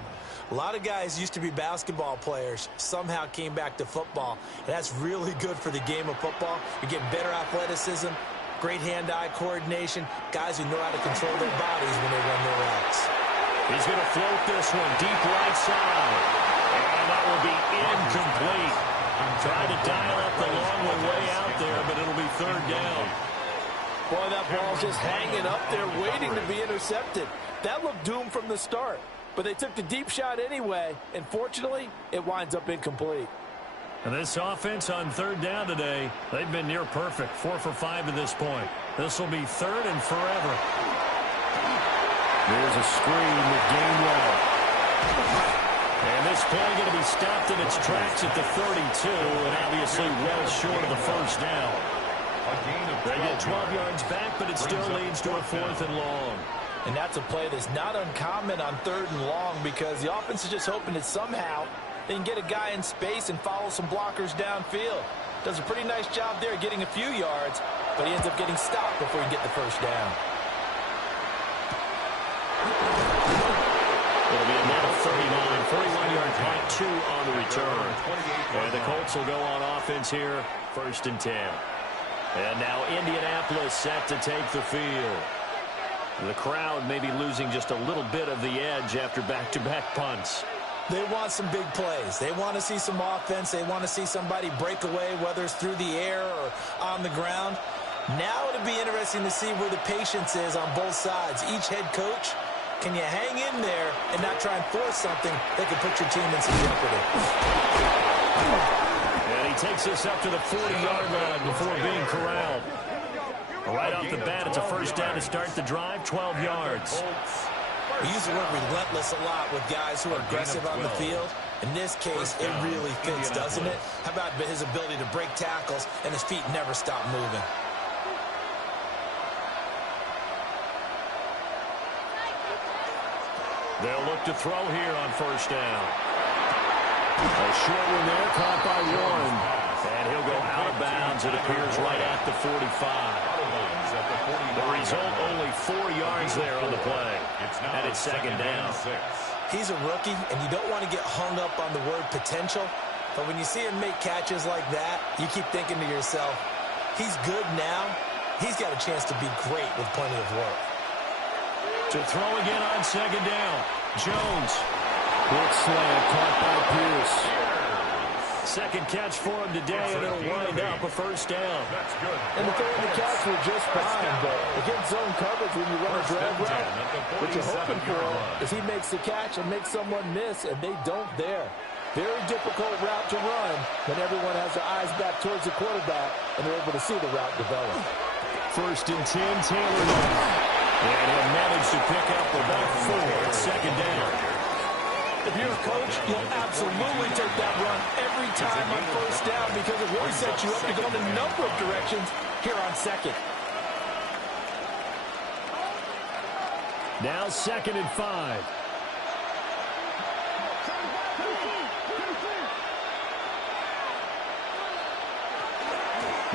A lot of guys used to be basketball players, somehow came back to football. And that's really good for the game of football. You're getting better athleticism, great hand-eye coordination, guys who know how to control their bodies when they run their routes. He's going to float this one deep right side. And that will be incomplete. Trying to dial up the long way out there, but it'll be third down. Boy, that ball's just hanging up there waiting to be intercepted. That looked doomed from the start. But they took the deep shot anyway, and fortunately, it winds up incomplete. And this offense on third down today, they've been near perfect, 4 for 5 to this point. This will be third and forever. There's a screen with Gainwell. And this play going to be stopped in its tracks at the 32, and obviously well short of the first down. They get 12 yards back, but it still leads to a 4th and long. And that's a play that's not uncommon on 3rd and long because the offense is just hoping that somehow they can get a guy in space and follow some blockers downfield. Does a pretty nice job there getting a few yards, but he ends up getting stopped before he can get the first down. It'll be a net of 39, 41-yard punt, 2 on the return. And the Colts will go on offense here, 1st and 10. And now Indianapolis set to take the field. The crowd may be losing just a little bit of the edge after back-to-back punts. They want some big plays. They want to see some offense. They want to see somebody break away, whether it's through the air or on the ground. Now it'll be interesting to see where the patience is on both sides. Each head coach, can you hang in there and not try and force something that could put your team in some jeopardy? And he takes this up to the 40-yard line before being corralled. Right off the bat, it's a first down to start the drive, 12 yards. We use the word relentless a lot with guys who are aggressive on the field. In this case, it really fits, doesn't it? How about his ability to break tackles and his feet never stop moving? They'll look to throw here on first down. A short one there, caught by Warren. And he'll go out of bounds, it appears, right at the 45. The result, only 4 yards there on the play. And it's second down. He's a rookie, and you don't want to get hung up on the word potential. But when you see him make catches like that, you keep thinking to yourself, he's good now. He's got a chance to be great with plenty of work. To throw again on second down. Jones. Quick slant caught by Pierce. Second catch for him today, and it'll wind up a first down. That's good. And the throw and the catch were just fine, but against zone coverage when you run a drag route, what you're hoping for is he makes the catch and makes someone miss, and they don't there. Very difficult route to run when everyone has their eyes back towards the quarterback, and they're able to see the route develop. 1st and 10, Taylor. And he'll manage to pick up about 4 at second down. If you're a coach, you'll absolutely take that run every time on first down because it really sets you up to go in a number of directions here on second. Now 2nd and 5.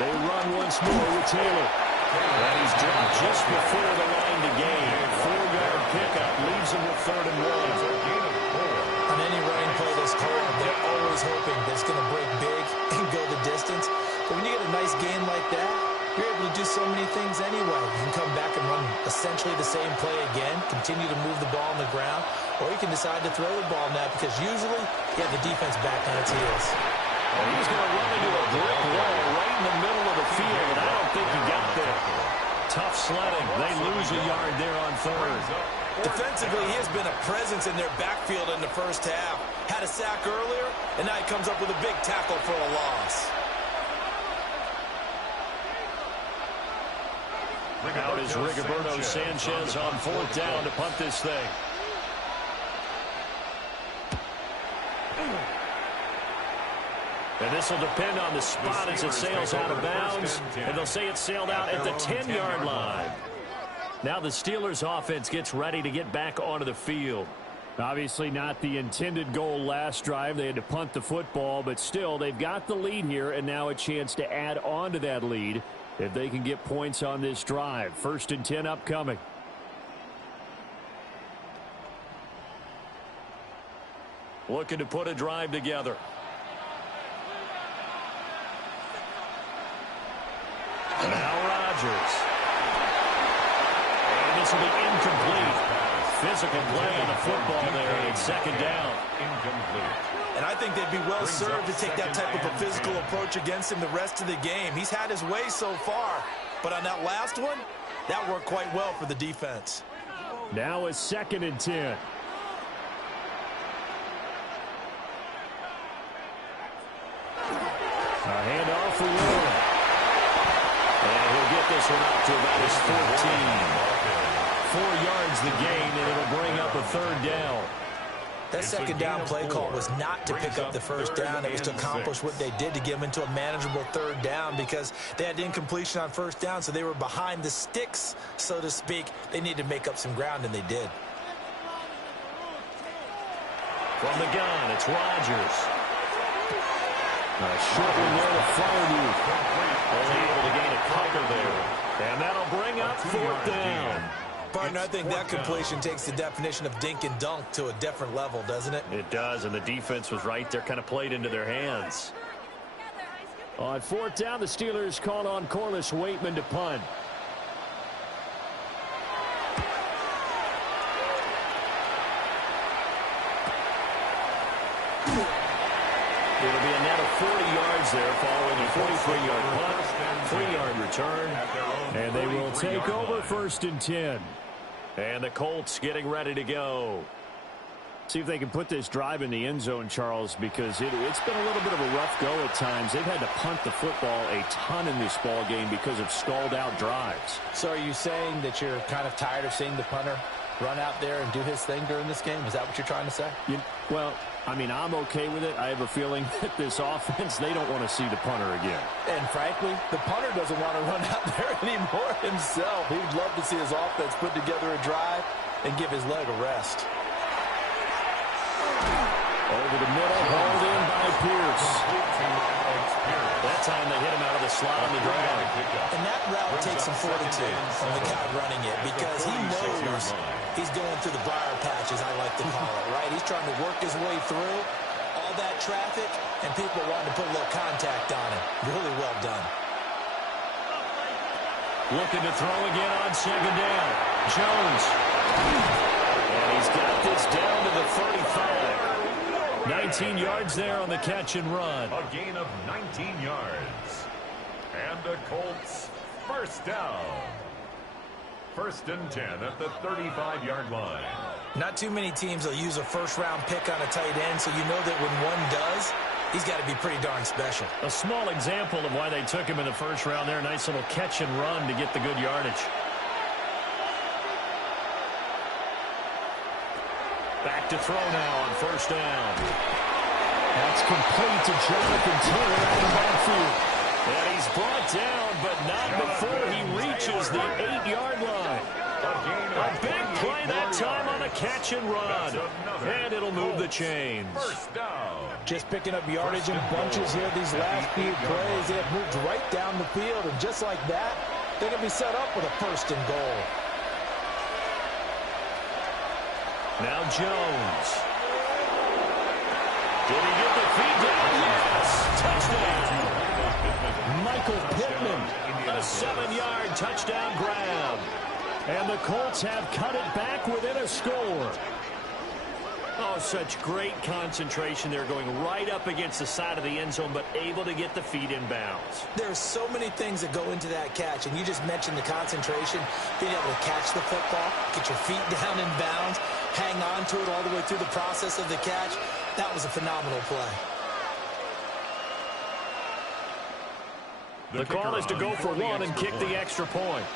They run once more with Taylor. And he's dropped just before the line to gain. 4-yard pickup leaves him with 3rd and 1. On any running play this called, they're always hoping that it's going to break big and go the distance. But when you get a nice gain like that, you're able to do so many things anyway. You can come back and run essentially the same play again, continue to move the ball on the ground, or you can decide to throw the ball now because usually you have the defense back on its heels. And he's going to run into a brick wall right in the middle of the field, and I don't think he got there. Tough sledding. They lose a yard there on 3rd. Defensively, he has been a presence in their backfield in the first half. Had a sack earlier, and now he comes up with a big tackle for a loss. Out is Rigoberto Sanchez on 4th down to punt this thing. And this will depend on the spot as it sails out of bounds. And they'll say it sailed out at the 10-yard line. Now the Steelers offense gets ready to get back onto the field. Obviously not the intended goal last drive. They had to punt the football, but still they've got the lead here and now a chance to add on to that lead if they can get points on this drive. 1st and 10 upcoming. looking to put a drive together. Now Rodgers. And this will be incomplete. Physical play on the football there, and it's second down. Incomplete. And I think they'd be well served to take that type of a physical approach against him the rest of the game. He's had his way so far, but on that last one, that worked quite well for the defense. Now it's 2nd and 10. A handoff for Warren. And he'll get this one out to about his 14. 4 yards the gain, and it'll bring up a 3rd down. That second down play call was not to pick up the first down. It was to accomplish what they did to get them into a manageable 3rd down because they had incompletion on first down, so they were behind the sticks, so to speak. They needed to make up some ground, and they did. From the gun, it's Rodgers. A short one there to Farmouth. Only able to gain a couple there. And that'll bring up 4th down. Partner, I think that completion takes the definition of dink and dunk to a different level, doesn't it? It does, and the defense was right there, kind of played into their hands. On 4th down, the Steelers call on Corliss Waitman to punt. It'll be a net of 40 yards there following a 43-yard punt, 3-yard return, and they will take over 1st and 10. And the Colts getting ready to go. See if they can put this drive in the end zone, Charles, because it's been a little bit of a rough go at times. They've had to punt the football a ton in this ball game because of stalled-out drives. So are you saying that you're kind of tired of seeing the punter run out there and do his thing during this game? Is that what you're trying to say? Well, I mean, I'm okay with it. I have a feeling that this offense, they don't want to see the punter again. And frankly, the punter doesn't want to run out there anymore himself. He would love to see his offense put together a drive and give his leg a rest. Over the middle, hauled in by Pierce. That time they hit him out of the slot on the drive. And that route takes some fortitude from the guy running it because he knows he's going through the briar patch, as I like to call it, right? He's trying to work his way through all that traffic, and people wanting to put a little contact on him. Really well done. Looking to throw again on 2nd down. Jones. And he's got this down to the 35. 19 yards there on the catch and run. A gain of 19 yards. And the Colts 1st down. 1st and 10 at the 35-yard line. Not too many teams will use a first-round pick on a tight end, so you know that when one does, he's got to be pretty darn special. A small example of why they took him in the 1st round there. Nice little catch and run to get the good yardage. Back to throw now on 1st down. That's complete to Jonathan Taylor out of the backfield. And he's brought down, but not before he reaches the 8-yard line. A big play that time on a catch and run. And it'll move the chains. 1st down. Just picking up yardage in bunches here these last few plays. They have moved right down the field, and just like that, they're going to be set up with a 1st and goal. Now Jones. Did he get the feet down? Yes! Touchdown! Michael Pittman. A 7-yard touchdown grab. And the Colts have cut it back within a score. Oh, such great concentration. They're going right up against the side of the end zone, but able to get the feet in bounds. There's so many things that go into that catch, and you just mentioned the concentration, being able to catch the football, get your feet down in bounds, hang on to it all the way through the process of the catch. That was a phenomenal play. The call is to go for one and kick the extra point.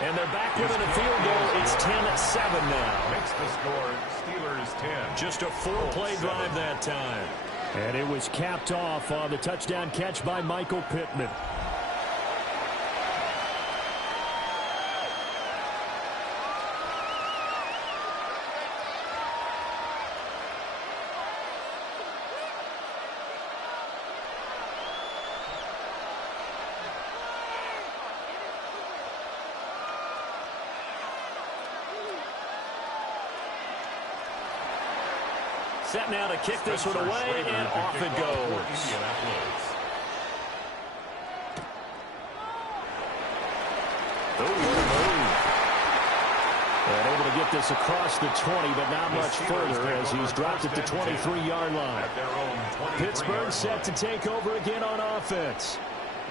And they're back within a field goal. It's 10-7 now. Makes the score Steelers 10. Just a 4-play drive that time. And it was capped off on the touchdown catch by Michael Pittman. Set now to kick this one away, and off it goes. And able to get this across the 20, but not much further as he's dropped at the 23-yard line. Pittsburgh set to take over again on offense.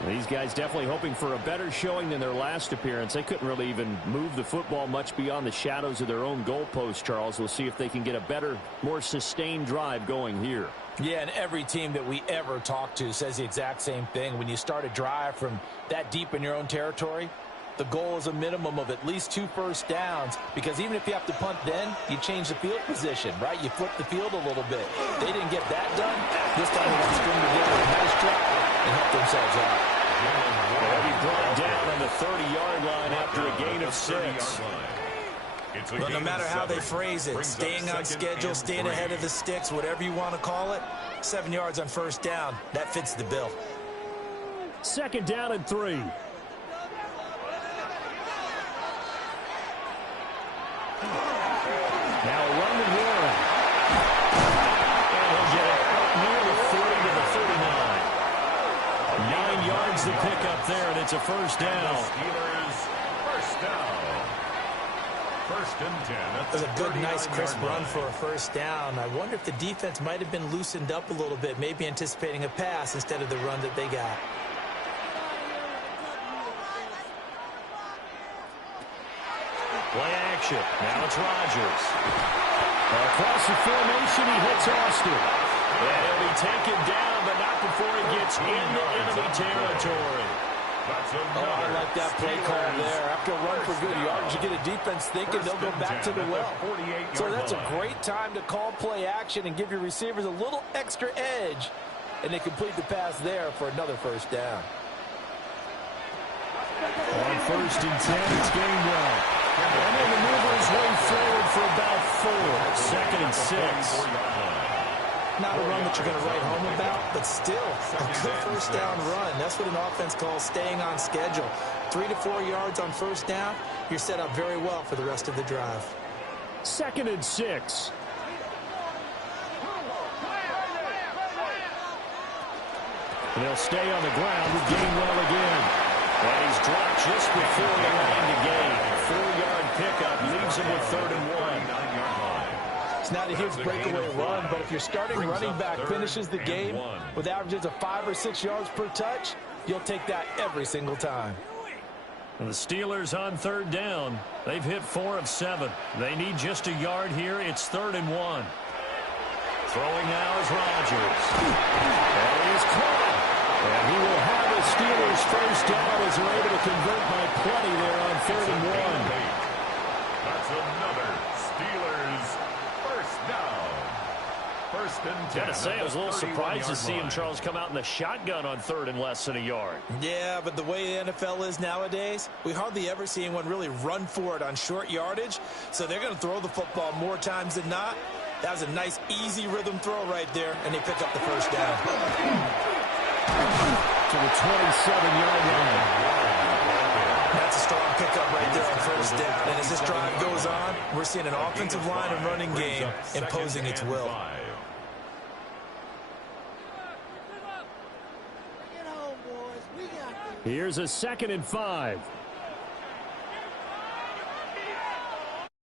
These guys definitely hoping for a better showing than their last appearance. They couldn't really even move the football much beyond the shadows of their own goalpost, Charles. We'll see if they can get a better, more sustained drive going here. Yeah, and every team that we ever talk to says the exact same thing. When you start a drive from that deep in your own territory, the goal is a minimum of at least 2 first downs, because even if you have to punt then, you change the field position, right? You flip the field a little bit. They didn't get that done. This time they want to string together a nice drive and help themselves out. They'll be brought down on the 30-yard line after a gain of 6. Well, no matter how they phrase it, staying on schedule, staying ahead of the sticks, whatever you want to call it, 7 yards on first down, that fits the bill. 2nd down and 3. Now a run with Warren. And he'll get it up near the 40 to the 39. 9 yards to pick up there, and it's a first down. Steelers, first down. 1st and 10. It was a good, nice, crisp run for a first down. I wonder if the defense might have been loosened up a little bit, maybe anticipating a pass instead of the run that they got. Play action. Now it's Rodgers. Across the formation, he hits Austin. And he'll be taken down, but not before he gets into enemy territory. Oh, I like that play call there. After a run for good yards, you get a defense thinking they'll go back to the well. So that's a great time to call play action and give your receivers a little extra edge. And they complete the pass there for another first down. On 1st and 10, it's Gainwell. And he'll maneuver his way forward for about 4. 2nd and 6. Not a run that you're going to write home about, but still a good first down run. That's what an offense calls staying on schedule. 3 to 4 yards on first down, you're set up very well for the rest of the drive. 2nd and 6. And they'll stay on the ground with Gainwell again. And he's dropped just before the line to gain. 4-yard pickup leaves him with 3rd and 1. It's not a huge breakaway run, but if your starting running back finishes the game with averages of 5 or 6 yards per touch, you'll take that every single time. And the Steelers on 3rd down. They've hit 4 of 7. They need just a yard here. It's 3rd and 1. Throwing now is Rodgers. And he is caught. And he will have the Steelers first down as they're able to convert by plenty there on 3rd and 1. That's another Steelers first down. 1st and 10. Gotta say, I was a little surprised to see him, Charles, come out in the shotgun on 3rd and less than a yard. Yeah, but the way the NFL is nowadays, we hardly ever see anyone really run for it on short yardage. So they're going to throw the football more times than not. That was a nice, easy rhythm throw right there, and they pick up the first down. To the 27-yard line. That's a strong pickup right there on first down. And as this drive goes on, we're seeing an offensive line and running game imposing its will. Here's a 2nd and 5.